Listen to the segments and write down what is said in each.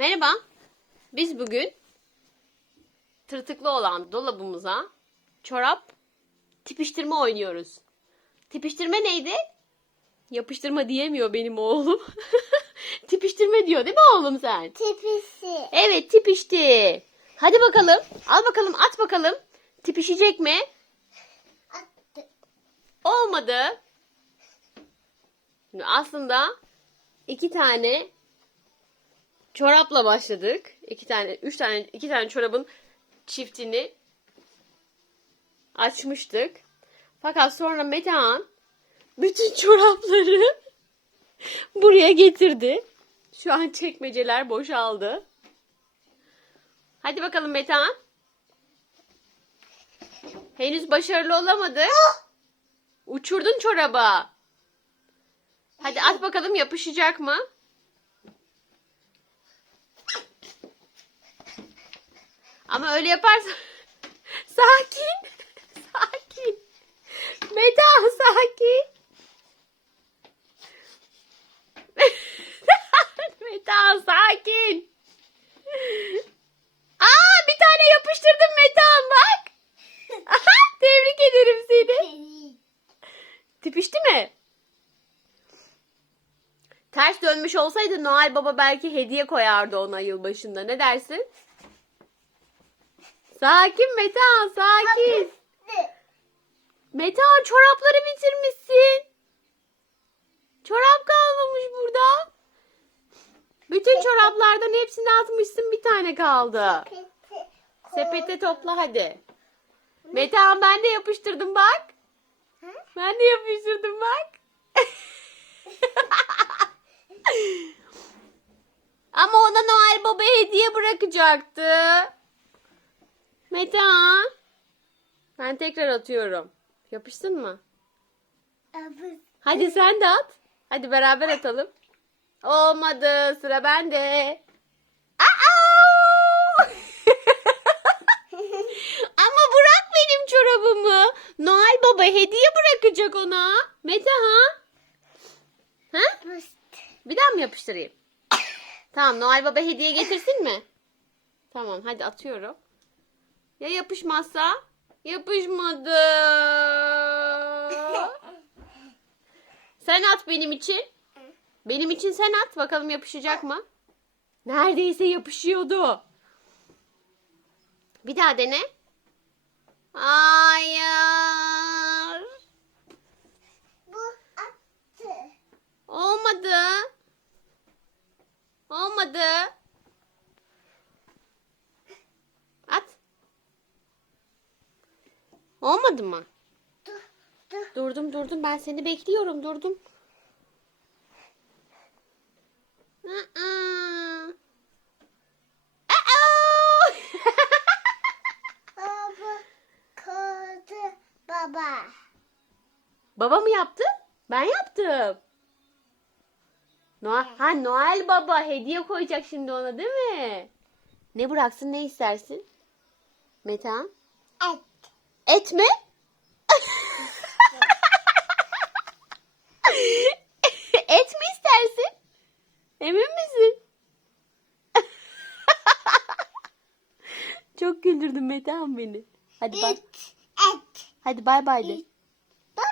Merhaba. Biz bugün tırtıklı olan dolabımıza çorap tipiştirme oynuyoruz. Tipiştirme neydi? Yapıştırma diyemiyor benim oğlum. tipiştirme diyor değil mi oğlum sen? Tipisi. Evet tipişti. Hadi bakalım. Al bakalım at bakalım. Tipişecek mi? Attı. Olmadı. Şimdi aslında iki tane çorapla başladık. İki tane, üç tane, iki tane çorabın çiftini açmıştık. Fakat sonra Metehan bütün çorapları buraya getirdi. Şu an çekmeceler boşaldı. Hadi bakalım Metehan. Henüz başarılı olamadı. Uçurdun çoraba. Hadi at bakalım yapışacak mı? Ama öyle yaparsan... sakin. Sakin. Meda sakin. Meda sakin. Aa bir tane yapıştırdım Metehan bak. Aha, Tebrik ederim seni. Tipişti mi? Ters dönmüş olsaydı Noel Baba belki hediye koyardı ona yılbaşında. Ne dersin? Sakin Metehan sakin. Metehan çorapları bitirmişsin. Çorap kalmamış burada. Bütün çoraplardan hepsini atmışsın bir tane kaldı. Sepete topla hadi. Metehan ben de yapıştırdım bak. Ben de yapıştırdım bak. Ama ona Noel Baba hediye bırakacaktı. Metehan. Ben tekrar atıyorum. Yapıştın mı? Hadi sen de at. Hadi beraber atalım. Olmadı. Sıra bende. Ama bırak benim çorabımı. Noel Baba hediye bırakacak ona. Metehan. Ha? Bir daha mı yapıştırayım? Tamam Noel Baba hediye getirsin mi? Tamam hadi atıyorum. Ya yapışmazsa? Yapışmadı. Sen at benim için. Benim için sen at. Bakalım yapışacak mı? Neredeyse yapışıyordu. Bir daha dene. Hayır. Bu attı. Olmadı. Olmadı. At. Olmadı mı? Dur, dur. Durdum durdum ben seni bekliyorum durdum. Aa. Aa! Baba kodu baba. Baba mı yaptı? Ben yaptım. Noel, ha Noel Baba hediye koyacak şimdi ona değil mi? Ne bıraksın ne istersin? Metehan? Et. Et mi? Et mi istersin? Emin misin? Çok güldürdün Metehan beni. Hadi bay. Et. Et. Hadi bay bay de. Baba.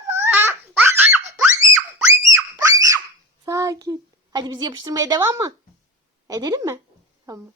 Sakin. Hadi biz yapıştırmaya devam mı? Edelim mi? Tamam.